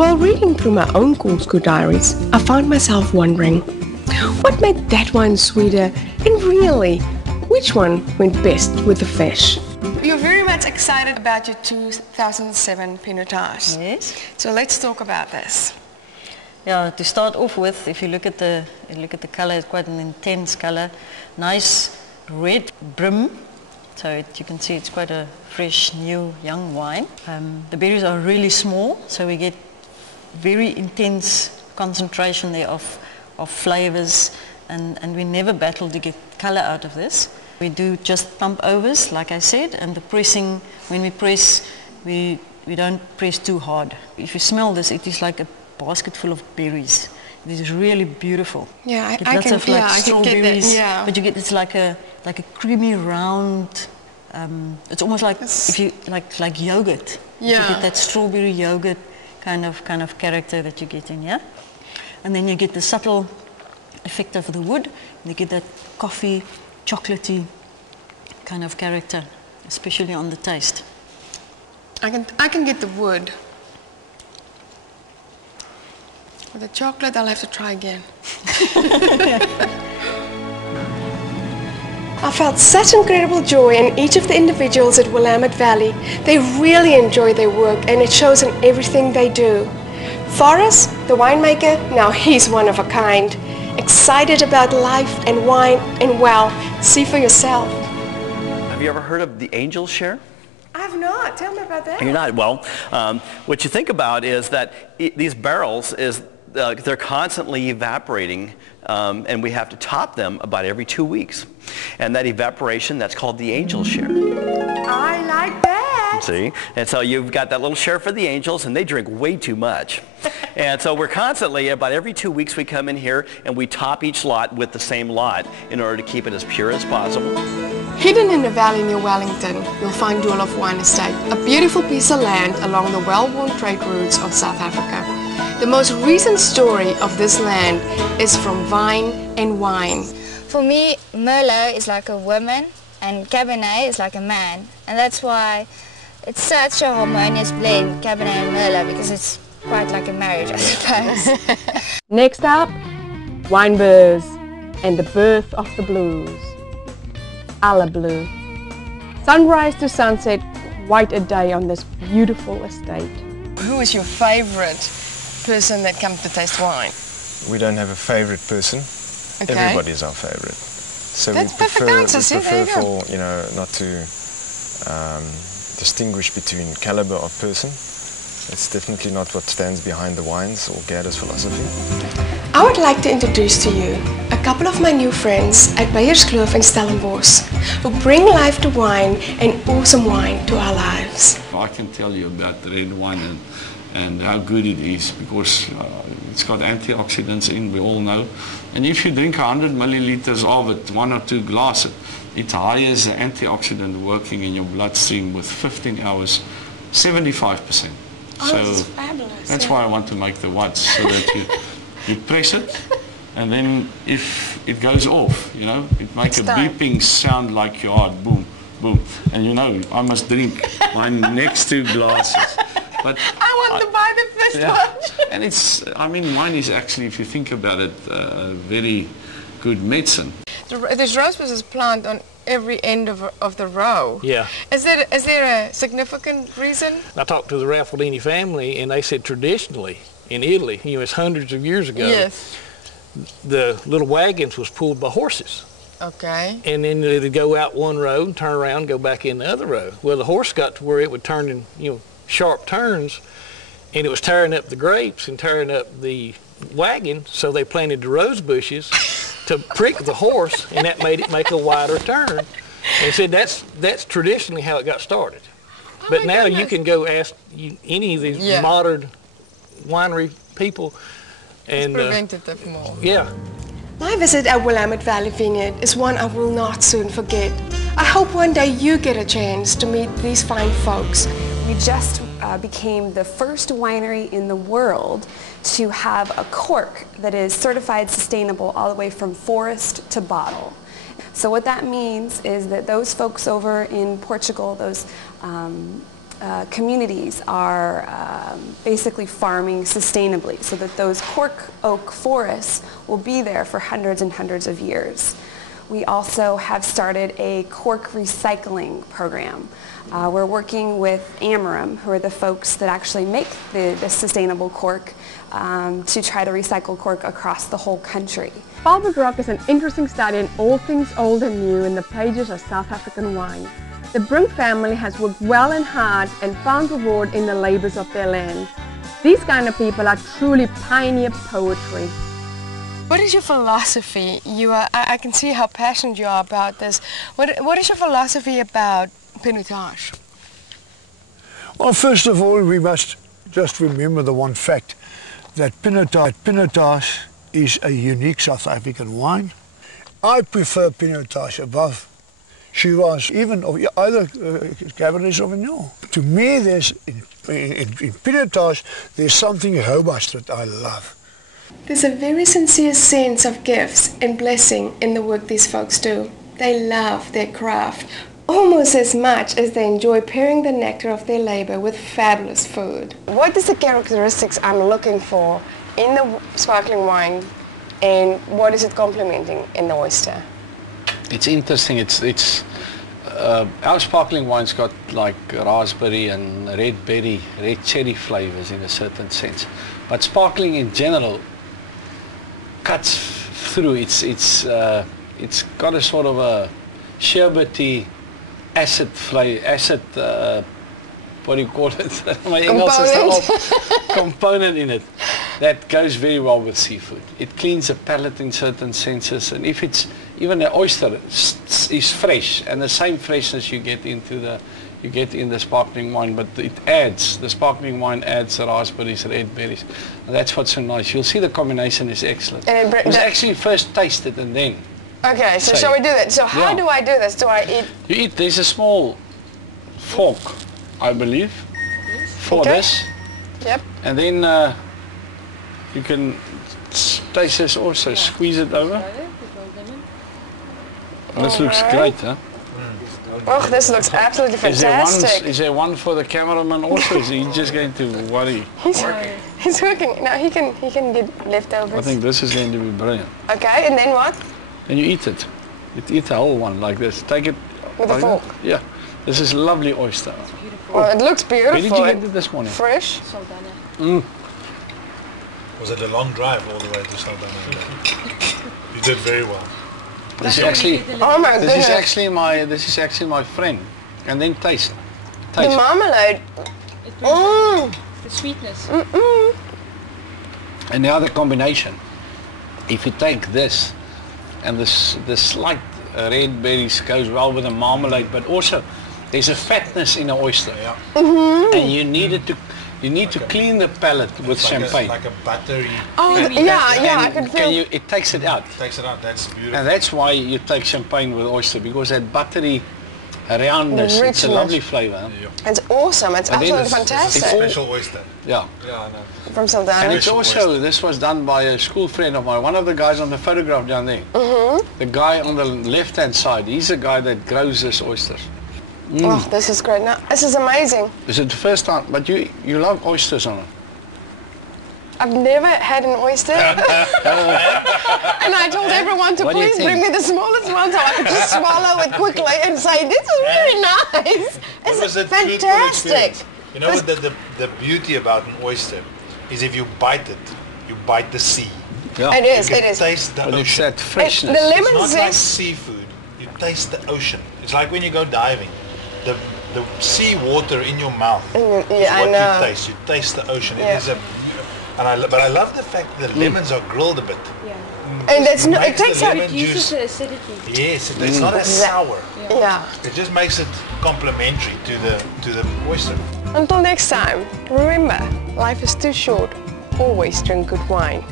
While reading through my own Corkscrew diaries, I found myself wondering, what made that wine sweeter, and really, which one went best with the fish? You're very much excited about your 2007 Pinotage. Yes. So let's talk about this. Yeah, to start off with, if you look at the color, it's quite an intense color. Nice red brim. So you can see it's quite a fresh, new, young wine. The berries are really small, so we get very intense concentration there of flavors, and we never battle to get color out of this. We do just pump overs, like I said, and the pressing, when we press, we don't press too hard. If you smell this, it is like a basket full of berries. It is really beautiful. Yeah, I can get that. But you get, it's like a creamy round. It's almost like if you like yogurt. Yeah. You get that strawberry yogurt kind of character that you get in, yeah. And then you get the subtle effect of the wood. And you get that coffee, chocolatey kind of character, especially on the taste. I can get the wood. With the chocolate, I'll have to try again. I felt such incredible joy in each of the individuals at Willamette Valley. They really enjoy their work, and it shows in everything they do. Forrest, the winemaker, now he's one of a kind. Excited about life and wine, and well, see for yourself. Have you ever heard of the angel share? I have not. Tell me about that. You're not? Well, what you think about is that these barrels they're constantly evaporating, and we have to top them about every 2 weeks. And that evaporation, that's called the angel share. I like that. See? And so you've got that little share for the angels, and they drink way too much. And so we're constantly, about every 2 weeks, we come in here and we top each lot with the same lot in order to keep it as pure as possible. Hidden in the valley near Wellington, you'll find Doolhof Wine Estate, a beautiful piece of land along the well-worn trade routes of South Africa. The most recent story of this land is from Vine and Wine. For me, Merlot is like a woman and Cabernet is like a man. And that's why it's such a harmonious blend, Cabernet and Merlot, because it's quite like a marriage, I suppose. Next up, Wine Buzz and the birth of the blues. A la Bleu. Sunrise to sunset, quite a day on this beautiful estate. Who is your favorite person that comes to taste wine? We don't have a favorite person. Okay. Everybody's our favorite. So That's we perfect answer. we See, prefer there you go. for, not to distinguish between caliber of person. It's definitely not what stands behind the wines or Gerda's philosophy. I would like to introduce to you a couple of my new friends at Beyerskloof in Stellenbosch who bring life to wine and awesome wine to our lives. I can tell you about the red wine and how good it is, because it's got antioxidants in, we all know. And if you drink 100 milliliters of it, 1 or 2 glasses, it hires the antioxidant working in your bloodstream with 15 hours, 75%. Oh, so that's fabulous. That's why I want to make the watts, so that you press it, and then if it goes off, it makes a beeping sound like your heart, boom, boom. And I must drink my next 2 glasses. But I want to buy the first one. And wine is actually, if you think about it, very good medicine. This rosebus is planted on every end of the row. Yeah. Is there a significant reason? I talked to the Raffaldini family, and they said traditionally in Italy, it's hundreds of years ago, yes, the little wagons was pulled by horses. Okay. And then they'd go out one road and turn around and go back in the other road. Well, the horse got to where it would turn in, sharp turns, and it was tearing up the grapes and tearing up the wagon, so they planted the rose bushes to prick the horse, and that made it make a wider turn. And said that's traditionally how it got started. Oh, but now you can go ask any of these modern winery people, and prevented that from all. Yeah. My visit at Willamette Valley Vineyard is one I will not soon forget. I hope one day you get a chance to meet these fine folks. We just became the first winery in the world to have a cork that is certified sustainable all the way from forest to bottle. So what that means is that those folks over in Portugal, those communities are basically farming sustainably so that those cork oak forests will be there for hundreds and hundreds of years. We also have started a cork recycling program. We're working with Amarim, who are the folks that actually make the sustainable cork, to try to recycle cork across the whole country. Velvet Rock is an interesting study in all things old and new in the pages of South African wine. The Brink family has worked well and hard and found reward in the labors of their land. These kind of people are truly pioneer poetry. What is your philosophy? I can see how passionate you are about this. What is your philosophy about pinotage? Well, first of all, we must just remember the one fact that pinotage is a unique South African wine. I prefer pinotage above Shiraz, even of either Cabernet Sauvignon. To me, there's in pinotage, there's something robust that I love. There's a very sincere sense of gifts and blessing in the work these folks do. They love their craft almost as much as they enjoy pairing the nectar of their labor with fabulous food. What is the characteristics I'm looking for in the sparkling wine, and what is it complementing in the oyster? It's interesting. Our sparkling wine's got like raspberry and red cherry flavors in a certain sense. But sparkling in general cuts through. It's got a sort of a sherbety acid flavor, what do you call it? My English is off. Component in it that goes very well with seafood. It cleans the palate in certain senses, and if it's even the oyster is fresh, and the same freshness you get in the sparkling wine, but the sparkling wine adds the raspberries, red berries, and that's what's so nice. You'll see the combination is excellent. And it was actually first tasted and then. Okay, so shall we do that? So how do I do this? Do I eat? You eat. There's a small fork, I believe, for this. Yep. And then you can taste this also. Squeeze it over. This looks great, huh? Oh, this looks absolutely fantastic. Is there one for the cameraman also? Is he just going to worry? He's working. No, he can get leftovers. I think this is going to be brilliant. Okay, and then what? And you eat it. You eat the whole one like this. Take it with a fork. Yeah. This is lovely oyster. Well, it looks beautiful. Where did you get it this morning? Fresh. Was it a long drive all the way to Saldanha? You did very well. This is actually. Oh my goodness. This is actually my friend. And then taste. The marmalade. The sweetness. And now the combination. If you take this and the slight red berries goes well with the marmalade, but also there's a fatness in the oyster. Yeah. And you need to clean the palate with champagne. Like a buttery. Oh, I can feel. It takes it out. That's beautiful. And that's why you take champagne with oyster, because that buttery roundness, it's a lovely flavour. Yeah. It's awesome. It's absolutely fantastic. It's special oyster. Yeah. Yeah, I know. From Saldanha. And it's also, this was done by a school friend of mine, one of the guys on the photograph down there. The guy on the left-hand side, he's the guy that grows this oysters. Oh, this is great. Now, this is amazing. Is it the first time? But you love oysters on it. I've never had an oyster. And I told everyone to please bring me the smallest one so I could just swallow it quickly and say, this is really nice. It's fantastic. You know what the beauty about an oyster is, if you bite it, you bite the sea. Yeah. It is. Taste the but ocean. it's that freshness. The lemon it's not like zest. seafood. You taste the ocean. It's like when you go diving. The sea water in your mouth is what you taste. You taste the ocean. Yeah. It is but I love the fact that the lemons are grilled a bit. Yeah. And it takes out. It reduces the acidity. Yes, it's not as sour. Yeah. It just makes it complementary to the oyster. Until next time, remember, life is too short. Always drink good wine.